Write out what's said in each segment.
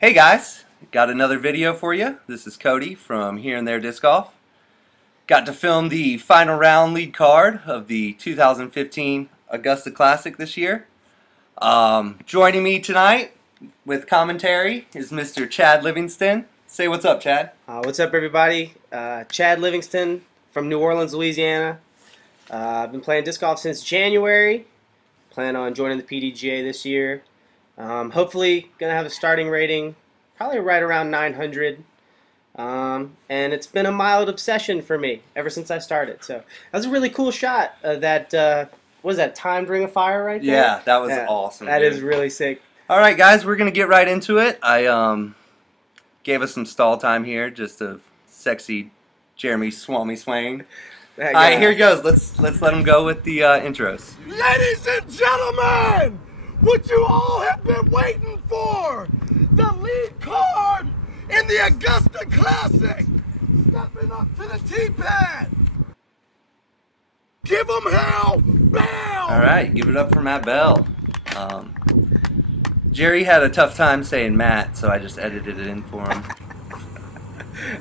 Hey guys, got another video for you. This is Cody from Here and There Disc Golf. Got to film the final round lead card of the 2015 Augusta Classic this year. Joining me tonight with commentary is Mr. Chad Livingston. Say what's up, Chad. What's up, everybody? Chad Livingston from New Orleans, Louisiana. I've been playing disc golf since January. Plan on joining the PDGA this year. Hopefully gonna have a starting rating probably right around 900, and it's been a mild obsession for me ever since I started. So that was a really cool shot. That what was that, timed Ring of Fire right there? Yeah, that was awesome. That dude. is really sick. All right, guys, we're gonna get right into it. I gave us some stall time here, just a sexy Jeremy Swami swing. All right, here he goes. Let's let him go with the intros. Ladies and gentlemen, what you all have been waiting for, the lead card in the Augusta Classic, stepping up to the T-pad. Give them hell, Bell! All right, give it up for Matt Bell. Jerry had a tough time saying Matt, so I just edited it in for him.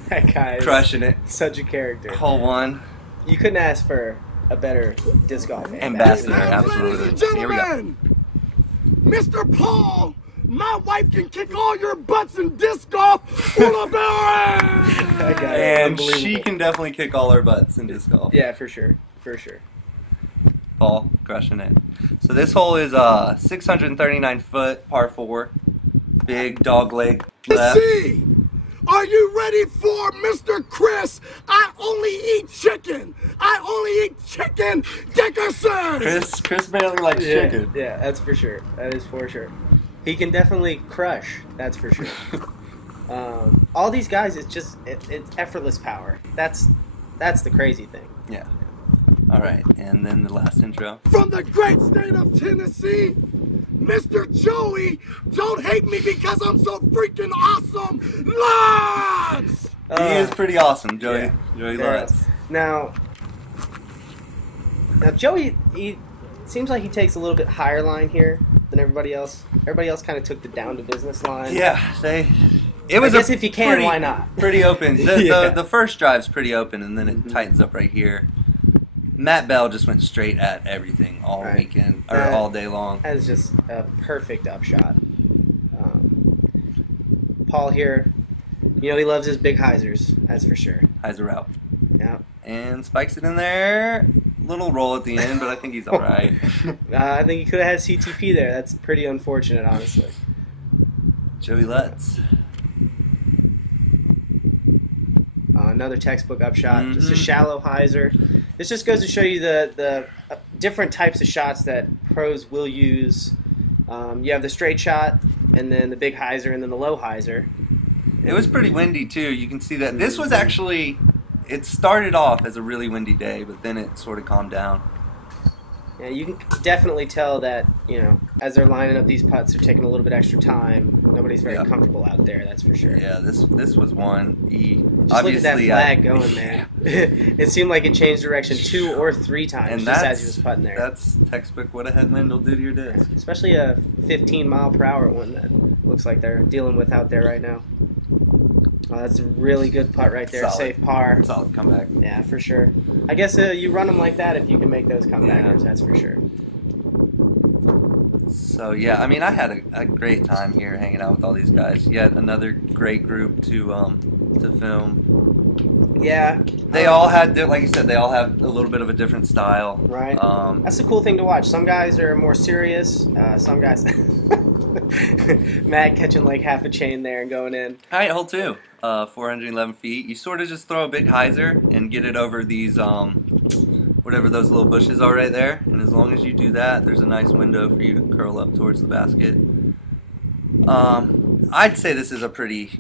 That guy is crushing it. Such a character. Hole one. You couldn't ask for a better disc golf ambassador. Now, Absolutely. ladies and gentlemen, Mr. Paul, my wife can kick all your butts in disc golf. That guy is and she can definitely kick all our butts in disc golf. Yeah, for sure. For sure. Paul crushing it. So this hole is 639 foot par 4. Big dog leg left. See, are you ready for Mr. Chris? I only eat chicken. I only eat chicken Dickerson. Chris barely likes chicken. Yeah, that's for sure. That is for sure. He can definitely crush. That's for sure. All these guys, it's effortless power. That's the crazy thing. Yeah. All right, and then the last intro. From the great state of Tennessee, Mr. Joey, don't hate me because I'm so freaking awesome. Lutz! He is pretty awesome, Joey. Yeah. Joey Lutz. Now Joey, he seems like he takes a little bit higher line here than everybody else. Everybody else kind of took the down to business line. Yeah, it was. I guess if you can, why not? Pretty open. The first drive's pretty open, and then it tightens up right here. Matt Bell just went straight at everything all weekend, or all day long. That is just a perfect upshot. Paul here, you know he loves his big hyzers, that's for sure. Hyzer out. Yeah. And spikes it in there. Little roll at the end, but I think he's all right. I think he could have had CTP there. That's pretty unfortunate, honestly. Joey Lutz. Another textbook upshot, just a shallow hyzer. This just goes to show you the different types of shots that pros will use. You have the straight shot, and then the big hyzer, and then the low hyzer. It was pretty windy too. You can see that. This was actually, it started off as a really windy day, but then it sort of calmed down. Yeah, you can definitely tell that, you know, as they're lining up these putts, they're taking a little bit extra time. Nobody's very comfortable out there, that's for sure. Yeah, this was one. Just look at that flag going, man. It seemed like it changed direction 2 or 3 times and just as he was putting there. That's textbook what a headwind will do to your disc. Especially a 15-mile-per-hour one that looks like they're dealing with out there right now. Oh, that's a really good putt right there. Solid. Safe par. Solid comeback. Yeah, for sure. I guess you run them like that if you can make those comebackers, that's for sure. So, yeah, I mean, I had a great time here hanging out with all these guys. Yet another great group to film. Yeah. They all had, like you said, they all have a little bit of a different style. Right. That's the cool thing to watch. Some guys are more serious. Some guys... Matt catching like half a chain there and going in. All right, hole 2. 411 feet. You sort of just throw a big hyzer and get it over these, whatever those little bushes are right there. And as long as you do that, there's a nice window for you to curl up towards the basket. I'd say this is a pretty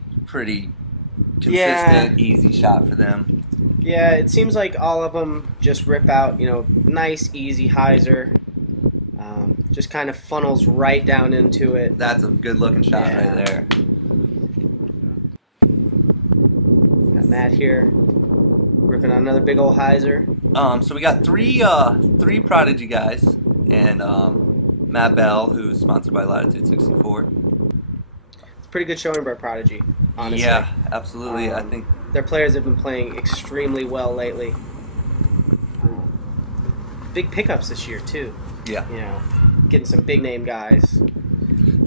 consistent, easy shot for them. Yeah, it seems like all of them just rip out, you know, nice, easy hyzer. Just kind of funnels right down into it. That's a good-looking shot right there. Got Matt here, ripping on another big old hyzer. So we got three Prodigy guys, and Matt Bell, who's sponsored by Latitude 64. pretty good showing by Prodigy, honestly. Yeah, absolutely. I think their players have been playing extremely well lately. Big pickups this year too. Yeah. You know, getting some big name guys.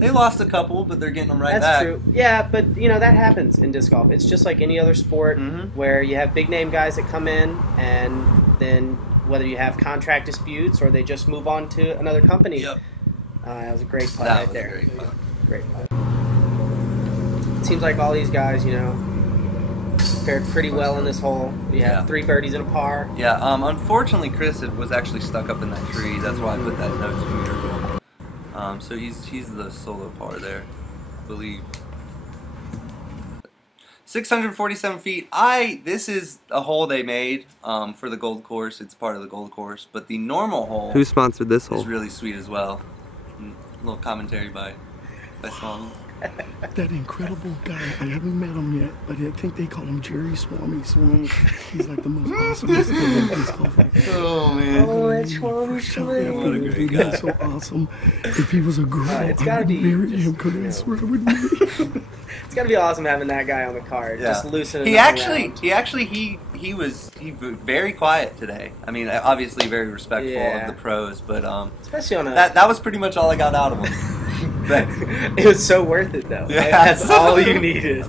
they lost a couple, but they're getting them right back. That's true. Yeah, but you know that happens in disc golf. It's just like any other sport where you have big name guys that come in, and then whether you have contract disputes or they just move on to another company. Yep. That was a great putt That right was there. a great putt. Great putt. It seems like all these guys, you know, fared pretty well in this hole. We have 3 birdies and a par. Yeah, unfortunately Chris was actually stuck up in that tree. That's why I put that note to meter. So he's the solo par there, I believe. 647 feet. This is a hole they made for the Gold Course. It's part of the Gold Course, but the normal hole. Who sponsored this hole? Is really sweet as well. A little commentary by Swami. That incredible guy, I haven't met him yet, but I think they call him Jerry Swami. He's like the most awesomest thing in disc golf. Oh man. Oh, that's Swami. What a great guy. He's so awesome. If he was a girl, It's I gotta would be marry just, him because I swear I would marry him. It's gotta be awesome having that guy on the card. Yeah. Just loosening He up actually, around. he was very quiet today. I mean, obviously very respectful Yeah. of the pros, but Especially on a that was pretty much all I got out of him. But, it was so worth it though. Yeah. That's all you needed.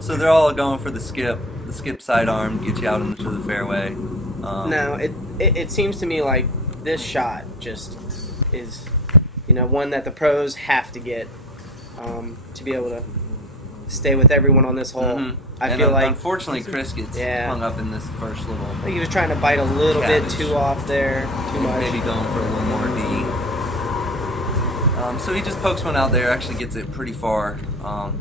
so they're all going for the skip sidearm, get you out into the fairway. No, it seems to me like this shot just is, you know, one that the pros have to get to be able to stay with everyone on this hole. I feel like unfortunately Chris gets hung up in this first little. I think he was trying to bite a little bit too off there, too much. Maybe going for a little more D. So he just pokes one out there, actually gets it pretty far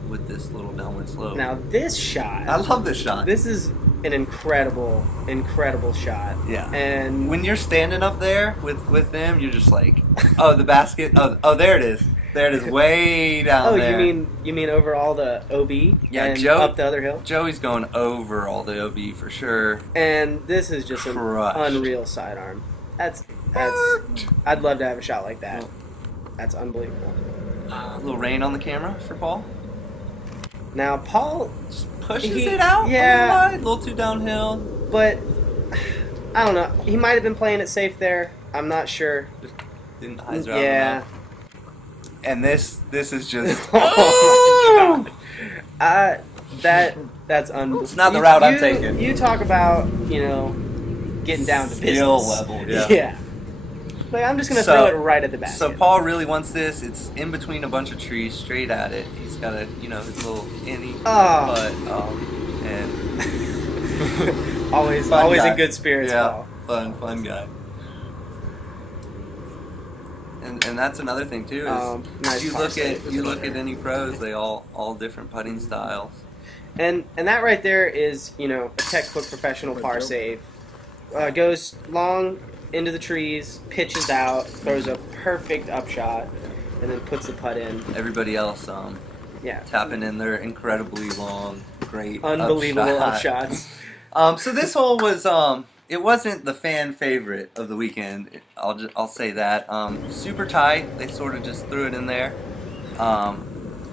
with this little downward slope. Now this shot, I love this shot. This is an incredible shot. Yeah. And when you're standing up there with them, you're just like, oh, the basket. Oh, there it is. There it is, way down there. Oh, you mean over all the OB? Yeah, and Joe, up the other hill. Joey's going over all the OB for sure. And this is just an Crushed. unreal sidearm. That's. I'd love to have a shot like that. That's unbelievable. A little rain on the camera for Paul. Now Paul Pushes it out. Yeah, a little too downhill. but I don't know. He might have been playing it safe there. I'm not sure. Just didn't hyzer out Yeah. enough. And this is just. Oh my god. That's unbelievable. It's not the route I'm taking. You talk about, you know, getting down to Skill business. level, yeah. Yeah. Like, I'm just gonna throw it right at the basket. So Paul really wants this. It's in between a bunch of trees, straight at it. He's got a, his little innie, but and always guy. in good spirits, Yeah, Paul. fun guy. And that's another thing too. Is nice you par look save. at any pros, they all different putting styles. And that right there is, you know, a textbook professional par save. Goes long into the trees, pitches out, throws a perfect upshot, and then puts the putt in. Everybody else, tapping in their incredibly long, great, unbelievable upshot. upshots. So this hole was, it wasn't the fan favorite of the weekend. I'll say that. Super tight. They sort of just threw it in there.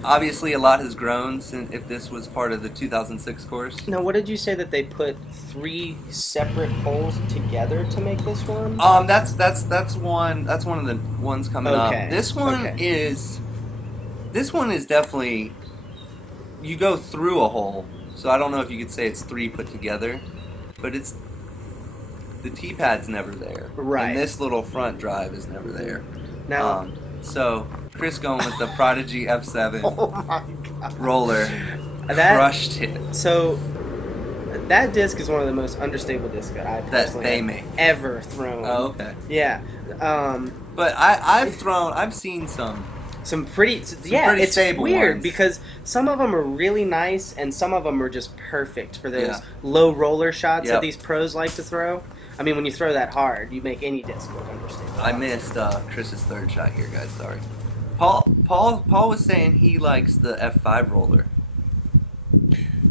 Obviously, a lot has grown since if this was part of the 2006 course. Now, what did you say that they put 3 separate holes together to make this one? That's one. That's one of the ones coming up. This one is definitely, you go through a hole. So I don't know if you could say it's 3 put together, but it's the tee pad's never there, right? And this little front drive is never there. Now, so Chris going with the Prodigy F7 oh my God. roller, crushed it. So that disc is one of the most unstable discs that I personally have ever thrown. Oh, okay. Yeah. But I've seen some pretty it's stable weird ones. Because some of them are really nice and some of them are just perfect for those low roller shots that these pros like to throw. I mean, when you throw that hard, you make any disc look unstable. I missed Chris's third shot here, guys. Sorry. Paul was saying he likes the F5 roller.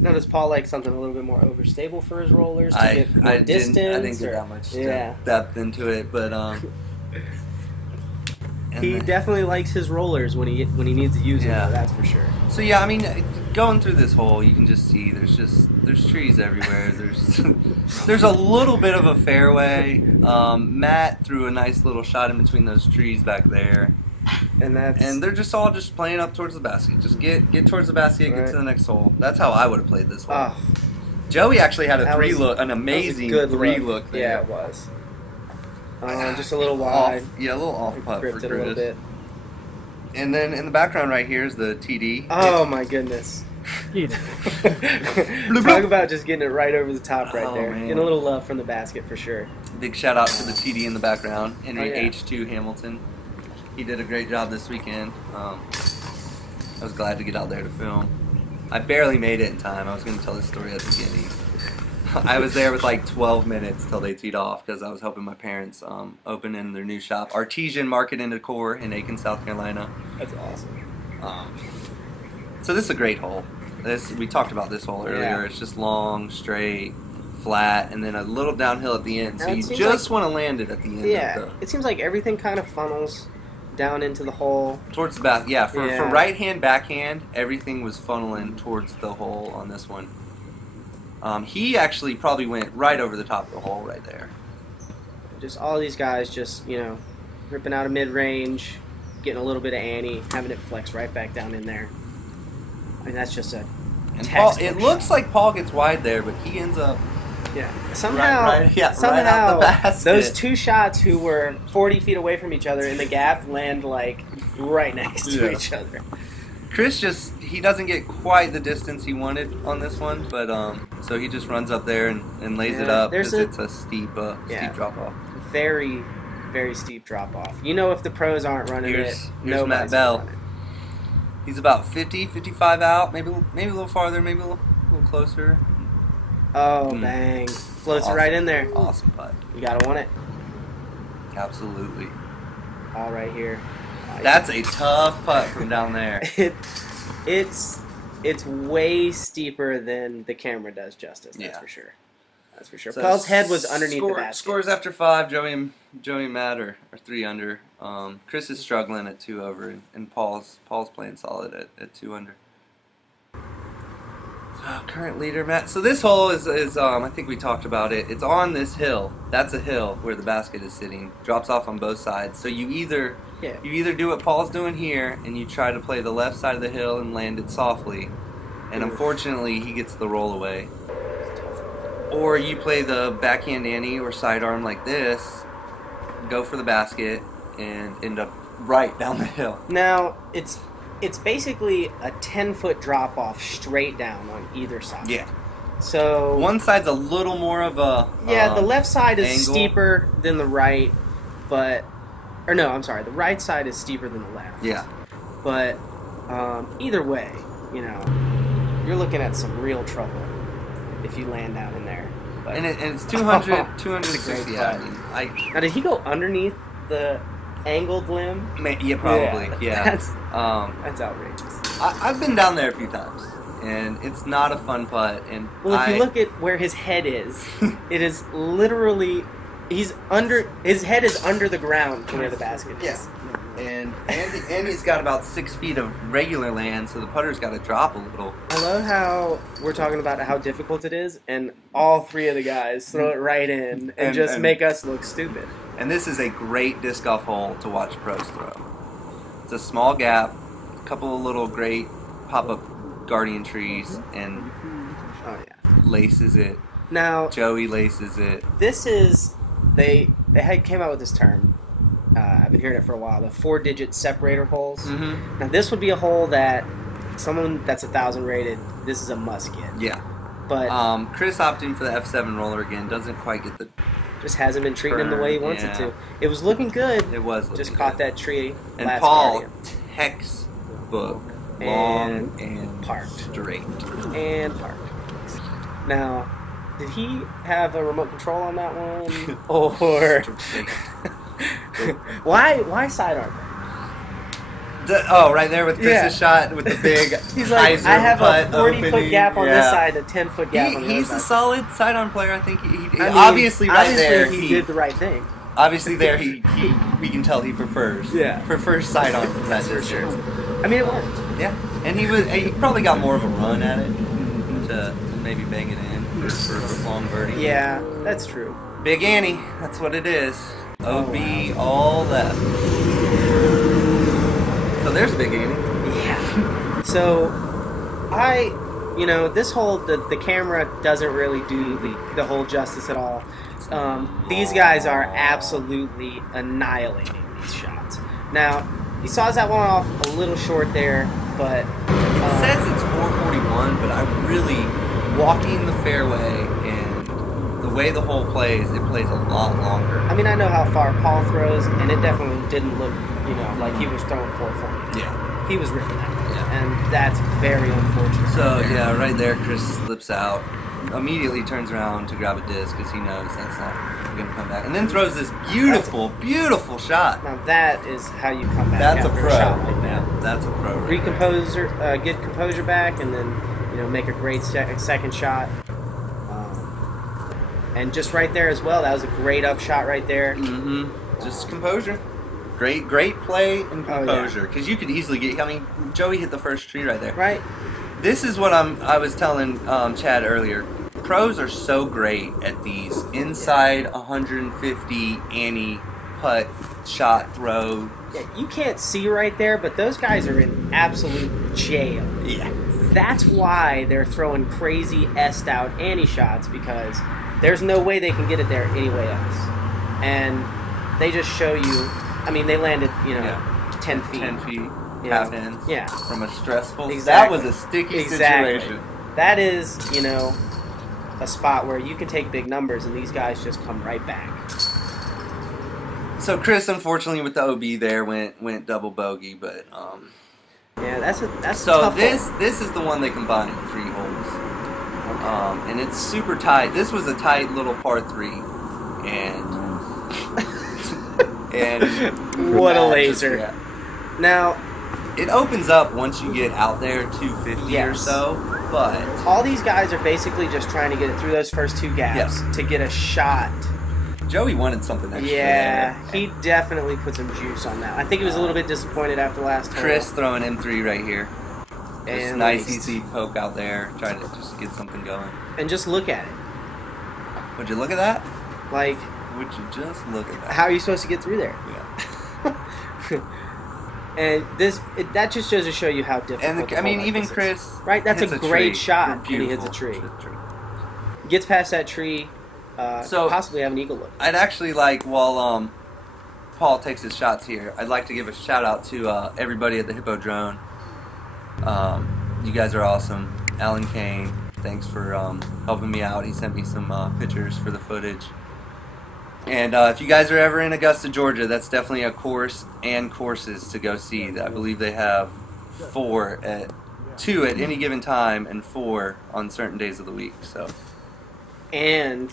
Now, does Paul like something a little bit more overstable for his rollers to get more distance? I didn't get that much depth into it, but He definitely likes his rollers when he needs to use them. Yeah. That's for sure. So yeah, I mean, going through this hole, you can just see there's trees everywhere. There's a little bit of a fairway. Matt threw a nice little shot in between those trees back there, and they're just all playing up towards the basket. Just get towards the basket, get to the next hole. That's how I would have played this hole. Joey actually had an amazing three look there. Yeah, it was. Just a little wide. A little off putt for Gripped it a little bit. And then in the background right here is the TD. Oh my goodness. Talk about just getting it right over the top right there. Man. Getting a little love from the basket for sure. Big shout out to the TD in the background, Henry yeah. H2 Hamilton. He did a great job this weekend. I was glad to get out there to film. I barely made it in time. I was going to tell this story at the beginning. I was there with like 12 minutes till they teed off because I was helping my parents open in their new shop, Artesian Market and Decor in Aiken, South Carolina. That's awesome. So this is a great hole. We talked about this hole earlier. Yeah. It's just long, straight, flat, and then a little downhill at the end. So Now, you just want to land it at the end. Yeah, it seems like everything kind of funnels down into the hole. Towards the back. Yeah, for right hand, backhand, everything was funneling towards the hole on this one. He actually probably went right over the top of the hole right there. Just all these guys just, ripping out a mid-range, getting a little bit of ante, having it flex right back down in there. I mean, that's just a it looks like Paul gets wide there, but he ends up somehow right out the basket. Those two shots who were 40 feet away from each other in the gap land like right next to each other. Chris he doesn't get quite the distance he wanted on this one, but so he just runs up there and lays it up because it's a steep drop off. Very, very steep drop off. If the pros aren't running here's nobody's Matt Bell. running it. He's about 50, 55 out, maybe a little farther, maybe a little closer. Oh, bang. Floats it right in there. Awesome putt. You gotta want it. Absolutely. All right here. That's a tough putt from down there. It's way steeper than the camera does justice. That's for sure. That's for sure. So Paul's head was underneath the basket. Scores after 5. Joey and Matt are 3 under. Chris is struggling at 2 over, and Paul's playing solid at 2 under. So current leader Matt. So this hole is I think we talked about it. It's on this hill. That's a hill where the basket is sitting. Drops off on both sides. So you either do what Paul's doing here, and you try to play the left side of the hill and land it softly, and unfortunately he gets the roll away. Or you play the backhand ante or sidearm like this, go for the basket, and end up right down the hill. Now, it's basically a 10-foot drop-off straight down on either side. Yeah. So one side's a little more of a the left side is angle. steeper than the right, the right side is steeper than the left. Yeah. But either way, you're looking at some real trouble if you land down in there. But, and it's 260. Now, did he go underneath the angled limb? Yeah, probably. Yeah. That's outrageous. I've been down there a few times, and it's not a fun putt. And if you look at where his head is, it is literally his head is under the ground to where the basket is. Yeah. And Andy's got about 6 feet of regular land, so the putter's got to drop a little. I love how we're talking about how difficult it is, and all 3 of the guys throw it right in and just make us look stupid. And this is a great disc golf hole to watch pros throw. It's a small gap, a couple of little great pop-up guardian trees, and laces it. Now Joey laces it. This is they came out with this term. I've been hearing it for a while. The 4-digit separator holes. Mm-hmm. Now this would be a hole that someone that's 1,000 rated. This is a must get. Yeah. But Chris opting for the F7 roller again. Doesn't quite get the. Just hasn't been treating him the way he wants it to. It was looking good. It was. Just caught that tree. And last Paul, guardian. textbook, long and parked. Straight. And parked. Now, did he have a remote control on that one? Or why sidearm? Right there with Chris's shot with the big. He's like, I have a 40-foot gap on this side, a 10-foot gap on the other side. He's a solid sidearm player. I think he obviously there he did the right thing. Obviously, there we can tell he prefers sight on that for sure. distance. I mean, it worked. Yeah, and he probably got more of a run at it to maybe bang it in for a long birdie. Yeah, that's true. Big Annie, that's what it is. OB all left. So there's Big Annie. Yeah. So this whole the camera doesn't really do the whole justice at all. These guys are absolutely annihilating these shots. Now, he saws that one off a little short there, but It says it's 441, but I really, walking the fairway and the way the hole plays, it plays a lot longer. I mean, I know how far Paul throws, and it definitely didn't look, like he was throwing 440. Yeah. He was ripping that. Yeah. And that's very unfortunate. So, yeah, right there, Chris slips out, immediately turns around to grab a disc because he knows that's not going to come back. And then throws this beautiful, beautiful shot. Now that is how you come back That's a after pro. a shot like that. Yeah, that's a pro. Right Get composure back, and then, make a great second shot. And just right there as well, that was a great up shot right there. Mm-hmm. Just composure. Great play and composure. Because you could easily get. I mean, Joey hit the first tree right there. Right. This is what I was telling Chad earlier. Pros are so great at these inside 150 Annie putt shot throw. Yeah, you can't see right there, but those guys are in absolute jail. Yeah. That's why they're throwing crazy S-ed out Annie shots, because there's no way they can get it there anyway else. And they just show you. I mean, they landed, 10 feet. 10 feet, half ends. Yeah. From a stressful. Exactly. That was a sticky situation. That is, a spot where you can take big numbers, and these guys just come right back. So Chris, unfortunately, with the OB there, went double bogey, but yeah, that's so tough this one. is the one they combined 3 holes. Okay. And it's super tight. This was a tight little par 3, and what a laser. Yeah. Now, it opens up once you get out there 250 or Yes. so, but all these guys are basically just trying to get it through those first 2 gaps to get a shot. Joey wanted something extra. Yeah, there. he definitely put some juice on that. I think he was a little bit disappointed after last hole. Chris throwing M3 right here. Just And nice, easy poke out there, trying to just get something going. And just look at it. Would you look at that? Like, Would you just look at that? how are you supposed to get through there? Yeah. And that just goes to show you how difficult. And a hole like even this is. Chris, right? That's hits a great tree. shot, and he Beautiful. hits a tree. Gets past that tree, So- possibly have an eagle look. I'd actually like, while Paul takes his shots here, I'd like to give a shout out to everybody at the Hippodrome. You guys are awesome. Alan Kane, thanks for helping me out. He sent me some pictures for the footage. And if you guys are ever in Augusta, Georgia, that's definitely a course and courses to go see. I believe they have 2 at any given time and 4 on certain days of the week. So, And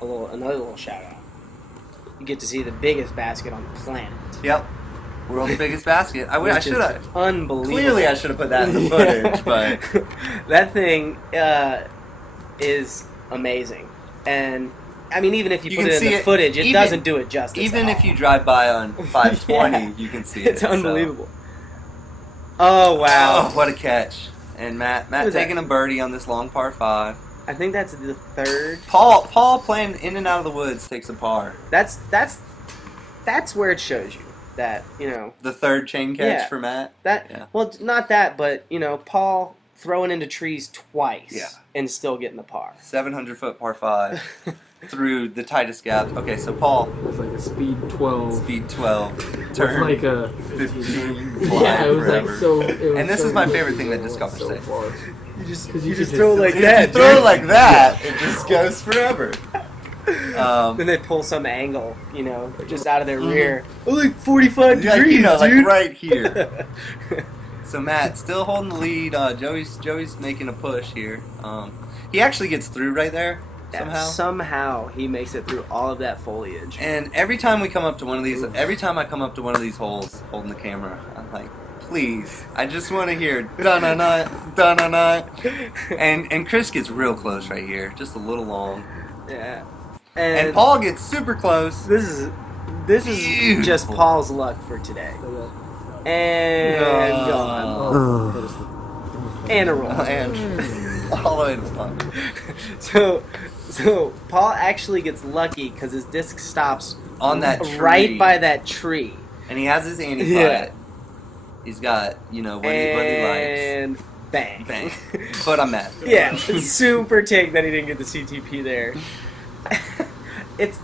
another little shout out. You get to see the biggest basket on the planet. yep, world's biggest basket. I Which should is have. unbelievable. Clearly, I should have put that in the footage, but that thing is amazing. And I mean, even if you put can it see in the it- footage, it even- doesn't do it justice. even at if all. you drive by on 520, Yeah. you can see it. It's unbelievable. Oh So. wow! Oh, what a catch! And Matt was taking that? a birdie on this long par 5. I think that's the third. Paul playing in and out of the woods takes a par. That's where it shows you that The third chain catch Yeah. for Matt. that. Yeah. Well, not that, but Paul throwing into trees twice Yeah. and still getting the par. 700-foot par 5 through the tightest gaps. Okay, so Paul, It was like a speed 12. speed 12, With turn like a 15, yeah, fly it was forever. like so. It was And this so is my favorite easy, thing that it was disc golfers so say. far. You just You just throw it like If that. you throw dude. like that, it just goes forever. Then they pull some angle, just out of their rear. Oh, like 45 Like, degrees, like dude. right here. So Matt still holding the lead. Joey's making a push here. He actually gets through right there somehow. Somehow he makes it through all of that foliage. And every time we come up to one of these, every time I come up to one of these holes holding the camera, I'm like, please, I just want to hear da-na-na, da-na-na. And Chris gets real close right here, just a little long. Yeah. And Paul gets super close. This is Beautiful. just Paul's luck for today. And gone. And a roll. And all the way to the front. So Paul actually gets lucky because his disc stops On that tree. right by that tree. And he has his anti-putt. Yeah. He's got, what he likes. And bang. Bang. But I'm mad. Yeah, super ticked that he didn't get the CTP there. It's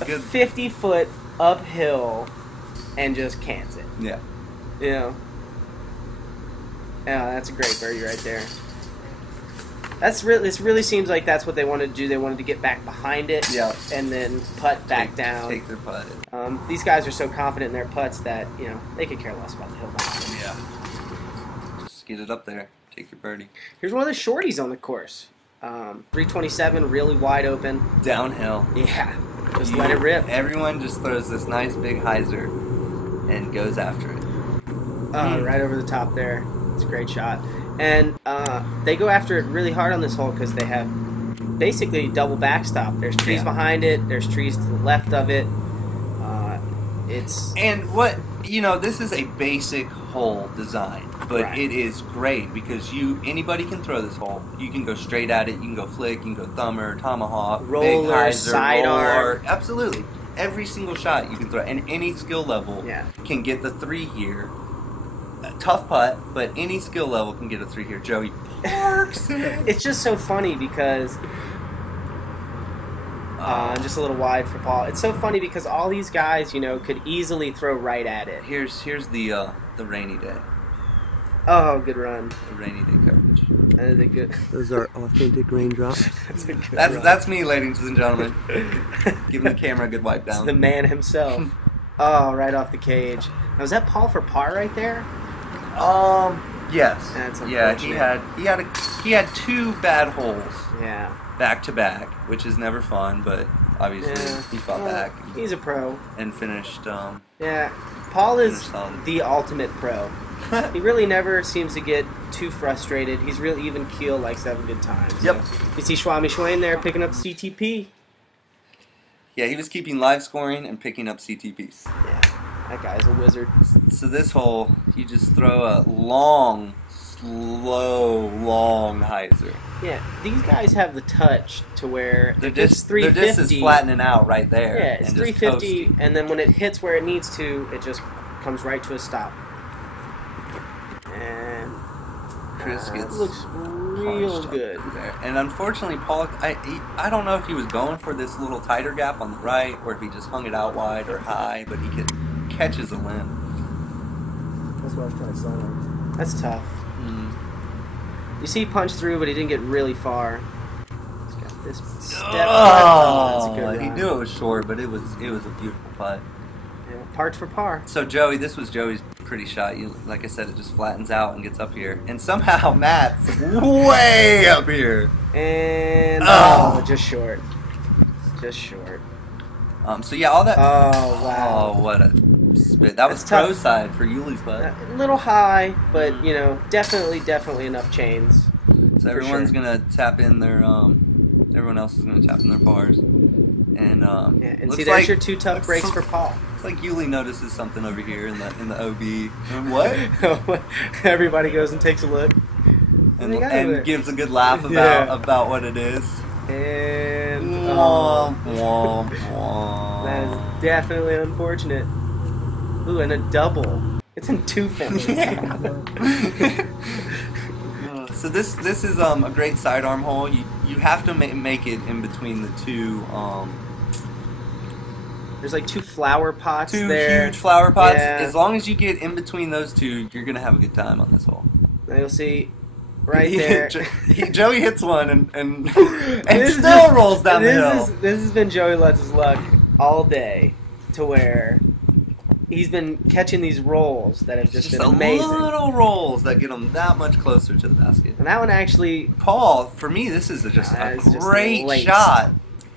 a Good. 50-foot uphill and just cans it. Yeah. You know? Yeah, that's a great birdie right there. This really seems like that's what they wanted to do. They wanted to get back behind it, Yeah. and then putt back down. Take their putt. These guys are so confident in their putts that they could care less about the hill behind them. Yeah. Just get it up there. Take your birdie. Here's one of the shorties on the course. 327, really wide open. Downhill. Yeah, just let it rip. Everyone just throws this nice big hyzer and goes after it. Right over the top there. It's a great shot. And they go after it really hard on this hole because they have basically double backstop. There's trees behind it. There's trees to the left of it. This is a basic hole design, but it is great because anybody can throw this hole. You can go straight at it. You can go flick. You can go thumber, tomahawk, roller, big hyzer, sidearm. Absolutely, every single shot you can throw, and any skill level can get the 3 here. Tough putt, but any skill level can get a 3 here. Joey parks it. It's just so funny because just a little wide for Paul. It's so funny because all these guys, could easily throw right at it. Here's the rainy day. Oh, good run. The rainy day coverage. That is a good. Those are authentic raindrops. That's a good run. That's me, ladies and gentlemen. Giving the camera a good wipe down. It's the man himself. Oh, right off the cage. Now, was that Paul for par right there? Yes. That's Yeah, he had 2 bad holes. Yeah. Back to back, which is never fun, but obviously he fought back. He's a pro. And finished. Yeah, Paul is solid. the ultimate pro. He really never seems to get too frustrated. He's real even keel, likes to have a good time. Yep. So, you see Swami Schwain there picking up CTP. Yeah, he was keeping live scoring and picking up CTPs. Yeah, that guy's a wizard. So this hole, you just throw a long, long hyzer. Yeah, these guys have the touch to where They're if it's just 350, flattening out right there. yeah, it's and just 350, coasting. and then when it hits where it needs to, it just comes right to a stop. And Chris gets looks real punched up good. there. And unfortunately, Paul, I don't know if he was going for this little tighter gap on the right, or if he just hung it out wide or high, but he catches a limb. That's why I was trying to silence. That's tough. You see, he punched through, but he didn't get really far. He's got this step. That's a good He run. knew it was short, but it was a beautiful putt. Yeah, parked for par. So Joey, this was Joey's pretty shot. Like I said, it just flattens out and gets up here, and somehow Matt's way up here. And just short. Just short. So yeah, all that. Oh wow. Oh, what a spit! That was That's pro tough. side for Yuli's putt. A little high, but definitely enough chains. So everyone's gonna tap in their everyone else is gonna tap in their bars, and Yeah, and looks see, there's like- your 2 tough breaks for Paul. It's like Yuli notices something over here in the OB. And what? Everybody goes and takes a look. And, they got over there? and gives a good laugh Yeah. about what it is. And Womp, womp, womp. that is definitely unfortunate. Ooh, and a double. It's in 2 fingers. So this is a great sidearm hole. You have to make it in between the 2 There's like 2 flower pots 2 there. huge flower pots. Yeah. As long as you get in between those 2, you're gonna have a good time on this hole. Now you'll see right there. Joey hits one and This still is- rolls down the hill. This has been Joey Lutz's luck all day, to where he's been catching these rolls that have just been a amazing. little rolls that get him that much closer to the basket. And that one actually, Paul, for me, this is just a it's just great laced. shot.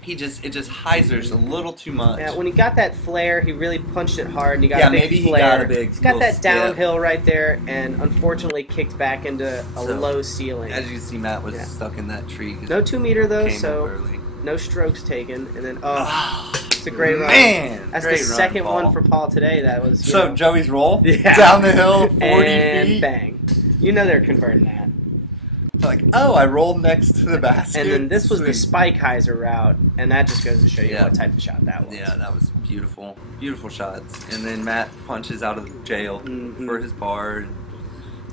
It just hyzers a little too much. yeah, when he got that flare, he really punched it hard, and he got Yeah, a big maybe he flare. got a big He's got little that skip. downhill right there, and unfortunately kicked back into a So, low ceiling. As you see, Matt was Yeah. stuck in that tree. 'cause No 2 meter though, came up so early. no strokes taken, and then it's a great run. Man, That's great the run, second Paul. one for Paul today. That was So Joey's roll Yeah. down the hill 40 and feet. bang. You know they're converting that. Like, oh, I rolled next to the basket. And then this was the Sweet. Spikeheiser route, and that just goes to show you Yeah. what type of shot that was. Yeah, that was beautiful. Beautiful shots. And then Matt punches out of jail for his bar.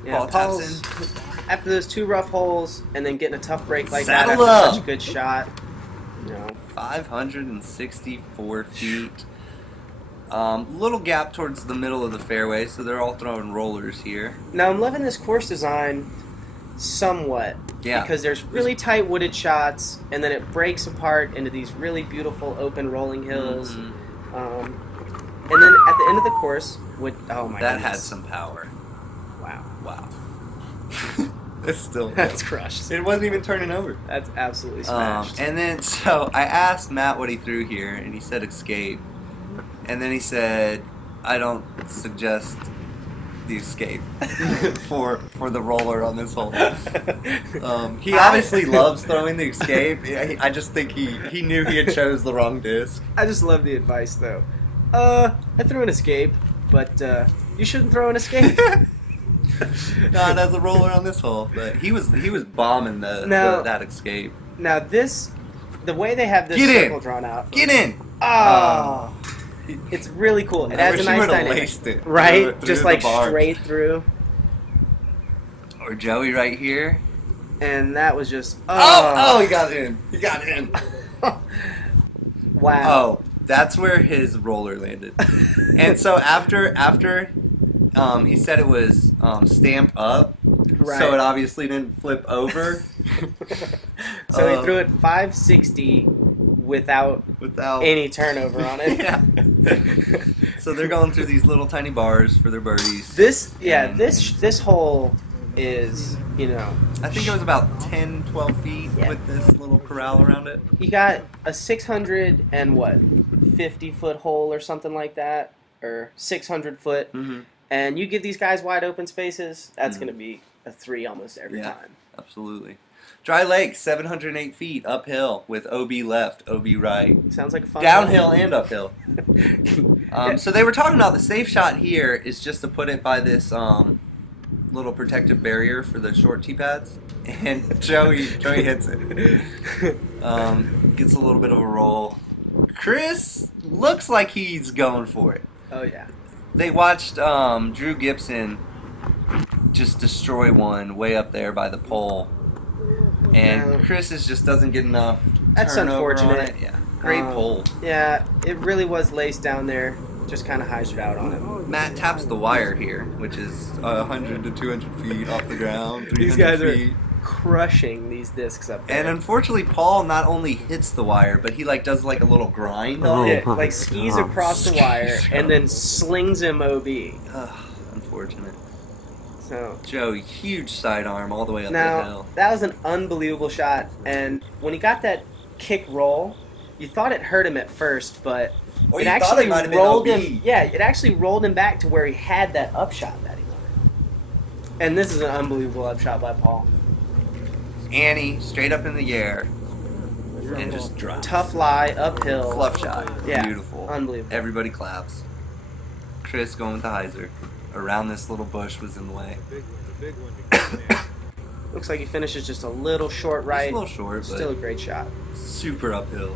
Yeah, Paul taps Paul's, after those 2 rough holes, and then getting a tough break like Saddle that after up. such a good shot. You know, 564 feet. Little gap towards the middle of the fairway, so they're all throwing rollers here. now I'm loving this course design somewhat. Yeah. Because there's really tight wooded shots, and then it breaks apart into these really beautiful open rolling hills. Mhm. And then at the end of the course, oh my That goodness. had some power. Wow. Wow. It's still. That's crushed. It wasn't even turning over. That's absolutely smashed. And then, so I asked Matt what he threw here, and he said escape. And then he said, I don't suggest the escape for the roller on this hole. He obviously loves throwing the escape. I just think he knew he had chose the wrong disc. I just love the advice, though. I threw an escape, but you shouldn't throw an escape. Not as a roller on this hole, but he was bombing that escape. Now the way they have this Get in. circle drawn out. Get in! Oh, it's really cool. It I adds wish a he nice would've dynamic, laced it right? through Just the like bar. straight through, Or Joey right here. and that was just Oh, he got in. He got in. wow. Oh, that's where his roller landed. And so after he said it was stamped up, Right. so it obviously didn't flip over So he threw it 560 without any turnover on it. Yeah. So they're going through these little tiny bars for their birdies. This And this hole is, you know, I think it was about 10, 12 feet Yeah. with this little corral around it. you got a 650-foot hole or something like that, or 600-foot, Mm-hmm. and you give these guys wide open spaces, that's going to be a 3 almost every Yeah. time. Absolutely. Dry Lake, 708 feet uphill with OB left, OB right. Sounds like a fun Downhill and uphill. Yeah. So they were talking about the safe shot here is just to put it by this little protective barrier for the short tee pads, and Joey hits it. Gets a little bit of a roll. Chris looks like he's going for it. Oh yeah. They watched Drew Gibson just destroy one way up there by the pole, and Yeah. Chris just doesn't get enough. That's turnover on unfortunate. it. Yeah, great pole. Yeah, it really was laced down there. Just kind of hyzered out on it. Matt taps the wire here, which is 100 to 200 feet off the ground. 300 These guys feet. are crushing these discs up there. And unfortunately, Paul not only hits the wire, but he does a little grind on Oh, it. Yeah, like skis across the wire and then slings him OB. Ugh, unfortunate. So Joey, huge sidearm all the way up the now hill. that was an unbelievable shot, and when he got that kick roll, you thought it hurt him at first, but Or it you thought actually it might have been rolled OB. him. Yeah, it actually rolled him back to where he had that upshot that he wanted. And this is an unbelievable upshot by Paul. Annie straight up in the air and just drops. Tough lie uphill. Fluff shot. Yeah, Beautiful. unbelievable. Everybody claps. Chris going with the hyzer. Around this little bush was in the way. Looks like he finishes just a little short right. Just a little short, but Still a great shot. super uphill.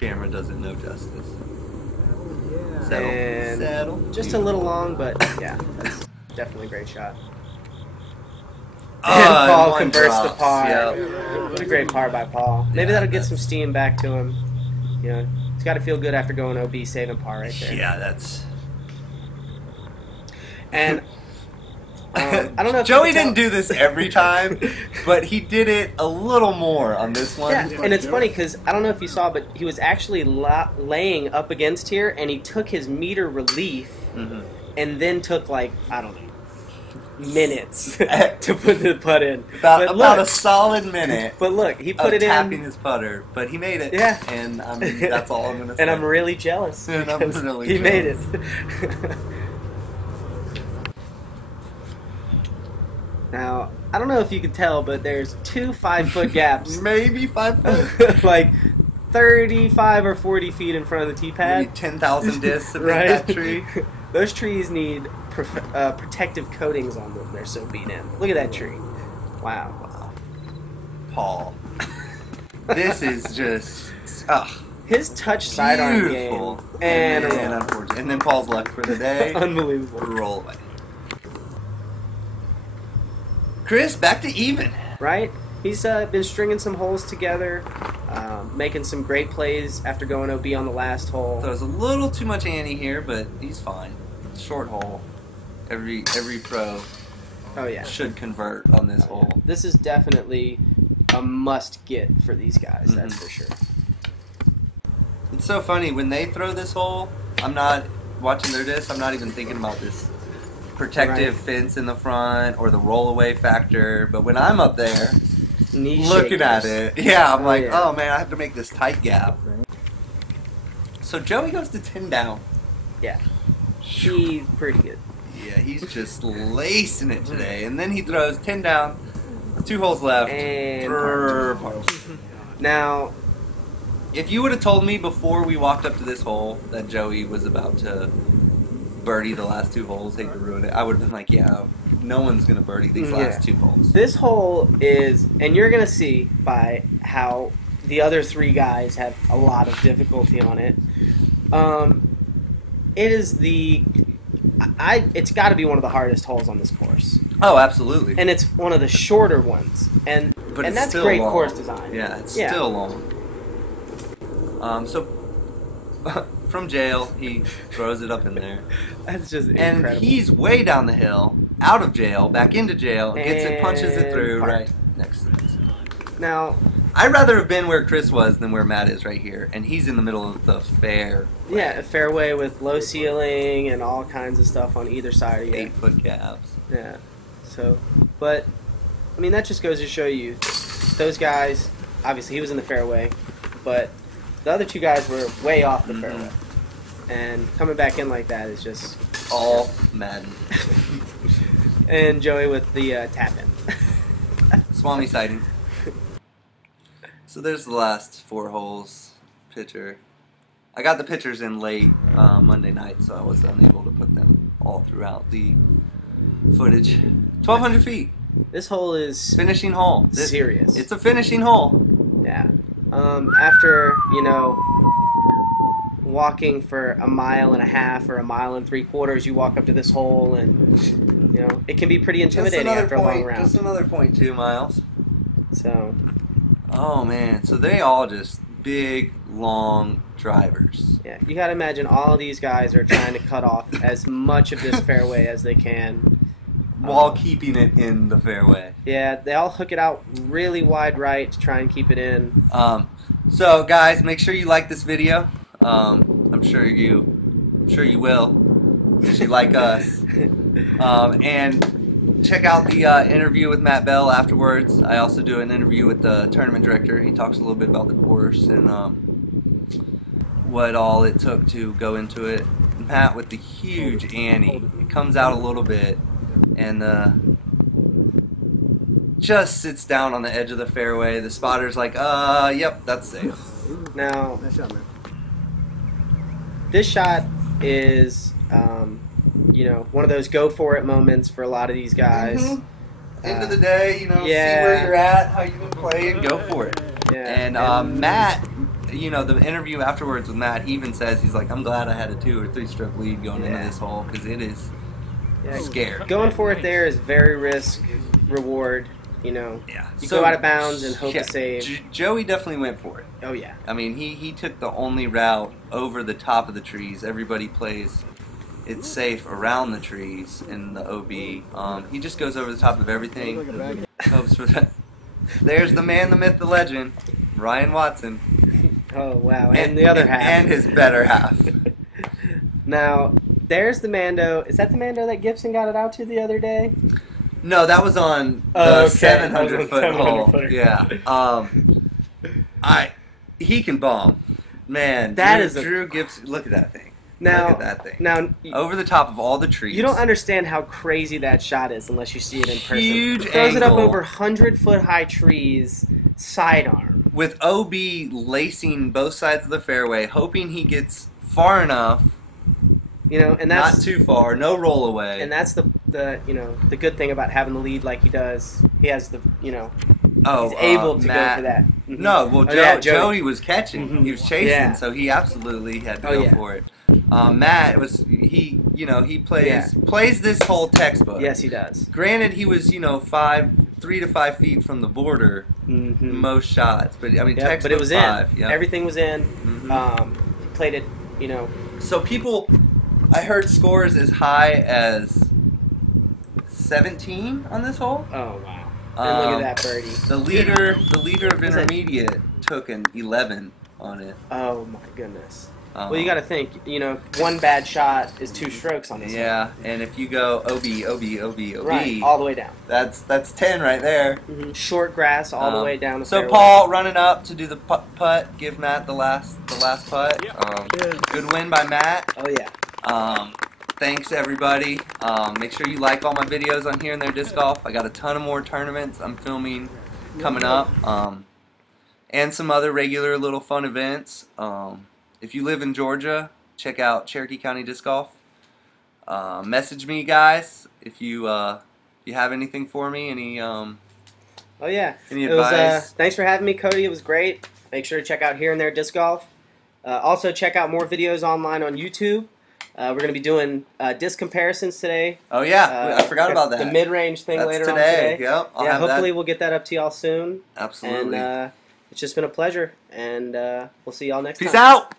Camera does it no justice. Settle. And Settle. just a little long, but yeah, that's definitely a great shot. Oh, And Paul and one converts the drops. par. Yep. What a great par by Paul. Maybe Yeah, that'll get that's- some steam back to him. You know, he's got to feel good after going OB saving par right there. Yeah, that's. And I don't know if Joey you can didn't do this every time, but he did it a little more on this one. Yeah, and it's funny because I don't know if you saw, but he was actually laying up against here, and he took his meter relief, Mhm. and then took like I don't know minutes to put the putt in. About But a look, solid minute but look, he of put it tapping in, his putter, but he made it. Yeah. And that's all I'm gonna say. and I'm really jealous. And I'm because really he made it. jealous. Now, I don't know if you can tell, but there's 2 5-foot gaps. Maybe 5 foot. Like 35 or 40 feet in front of the tee pad. Maybe 10,000 discs to Right? make that tree. Those trees need protective coatings on them. They're so beat in. Look at that tree. Wow. Paul. This is just His touch sidearm beautiful. game. And unfortunate. And then Paul's luck for the day. Unbelievable. Roll away. Chris, back to even. Right? He's been stringing some holes together, making some great plays after going OB on the last hole. Throws a little too much ante here, but he's fine. Short hole. Every pro should convert on this hole. This is definitely a must get for these guys, that's for sure. It's so funny, when they throw this hole, I'm not watching their disc, I'm not even thinking about this protective fence in the front or the rollaway factor, but when I'm up there looking at it, I'm like, oh man, I have to make this tight gap. So Joey goes to 10 down. Yeah. He's pretty good. Yeah, he's just lacing it today. And then he throws 10 down, 2 holes left. And now, if you would have told me before we walked up to this hole that Joey was about to birdie the last 2 holes, hate to ruin it, I would have been like, yeah, no one's going to birdie these last 2 holes. This hole is, and you're going to see by how the other 3 guys have a lot of difficulty on it. It is it's got to be one of the hardest holes on this course. Oh, absolutely. And it's one of the shorter ones. And that's great long. course design. Yeah, it's still long. So from jail, he throws it up in there. That's just and incredible. He's way down the hill, out of jail, back into jail, gets it, punches it through right next to this. Now, I'd rather have been where Chris was than where Matt is right here, and he's in the middle of the fairway. Yeah, a fairway with low ceiling and all kinds of stuff on either side of you. 8-foot gaps. Yeah. So, but I mean that just goes to show you, those guys. Obviously, he was in the fairway, but the other 2 guys were way off the fairway, and coming back in like that is just all Madden. And Joey with the tap in. Swami sighting. So there's the last 4 holes. Pitcher. I got the pitchers in late Monday night, so I was unable to put them all throughout the footage. 1,200 feet. This hole is finishing hole. Serious. It's a finishing hole. Yeah. After, walking for 1.5 miles or 1 3/4 miles, you walk up to this hole, and it can be pretty intimidating after a long round. Just another 0.2 miles. So. Oh man, so they all just big, long drivers. Yeah, you gotta imagine all of these guys are trying to cut off as much of this fairway as they can. While keeping it in the fairway. Yeah, they all hook it out really wide right to try and keep it in. So guys, make sure you like this video. I'm sure you will, because you like us. And check out the interview with Matt Bell afterwards. I also do an interview with the tournament director. He talks a little bit about the course and what all it took to go into it. Matt with the huge ante. It comes out a little bit and just sits down on the edge of the fairway. The spotter's like, yep, that's safe. Now, Nice shot, man. This shot is, one of those go for it moments for a lot of these guys. End of the day, see where you're at, how you've been playing, go for it. Yeah. And Matt, the interview afterwards with Matt, he even says, he's like, I'm glad I had a 2 or 3 stroke lead going into this hole, because it is scary. Going for it there is very risk reward. You go out of bounds and hope to save. Joey definitely went for it. Oh yeah. I mean, he took the only route over the top of the trees. Everybody plays it's safe around the trees in the OB. He just goes over the top of everything. Hopes for that. There's the man, the myth, the legend, Ryan Watson. Oh wow, and the other half. And his better half. Now, there's the Mando. Is that the Mando that Gibson got it out to the other day? No, that was on the 700-foot hole. Yeah. He can bomb. Man, Drew Gibson. Look at that thing. Now, look at that thing. Now, over the top of all the trees. You don't understand how crazy that shot is unless you see it in person. Huge He throws it up angle. over 100-foot high trees, sidearm. with OB lacing both sides of the fairway, hoping he gets far enough, You know, and that's not too far, no roll away. and that's the the good thing about having the lead like he does. He has the oh, he's able to Matt, go for that. Mhm. No, well, Oh, yeah, Joey was catching. Mhm. He was chasing, Yeah. so he absolutely had to Oh, go yeah. for it. Matt was he plays Yeah. plays this whole textbook. Yes, he does. Granted, he was 3 to 5 feet from the border Mm-hmm. most shots, but I mean textbook but it was 5. in. Yeah. Everything was in. Mhm. He played it. So people, I heard scores as high as 17 on this hole. Oh wow! And look at that birdie. The leader of Was it- intermediate took an 11 on it. Oh my goodness. Well, you got to think. One bad shot is 2 strokes on this. Yeah, and if you go OB, one. Right, all the way down. that's 10 right there. Mm-hmm. Short grass all the way down the So fairway. Paul running up to do the putt, give Matt the last putt. Good win by Matt. Oh yeah. Thanks everybody. Make sure you like all my videos on Here and There Disc Golf. I got a ton of more tournaments I'm filming coming up, and some other regular little fun events. If you live in Georgia, check out Cherokee County Disc Golf. Message me, guys, if you have anything for me. Any Oh yeah. Any It was, advice? thanks for having me, Cody. It was great. Make sure to check out Here and There Disc Golf. Also, check out more videos online on YouTube. We're going to be doing disc comparisons today. Oh yeah, I forgot about that. The mid-range thing That's later today. on today. Yep. I'll Yeah, have hopefully that. we'll get that up to y'all soon. Absolutely. And it's just been a pleasure. And we'll see y'all next time. Peace out.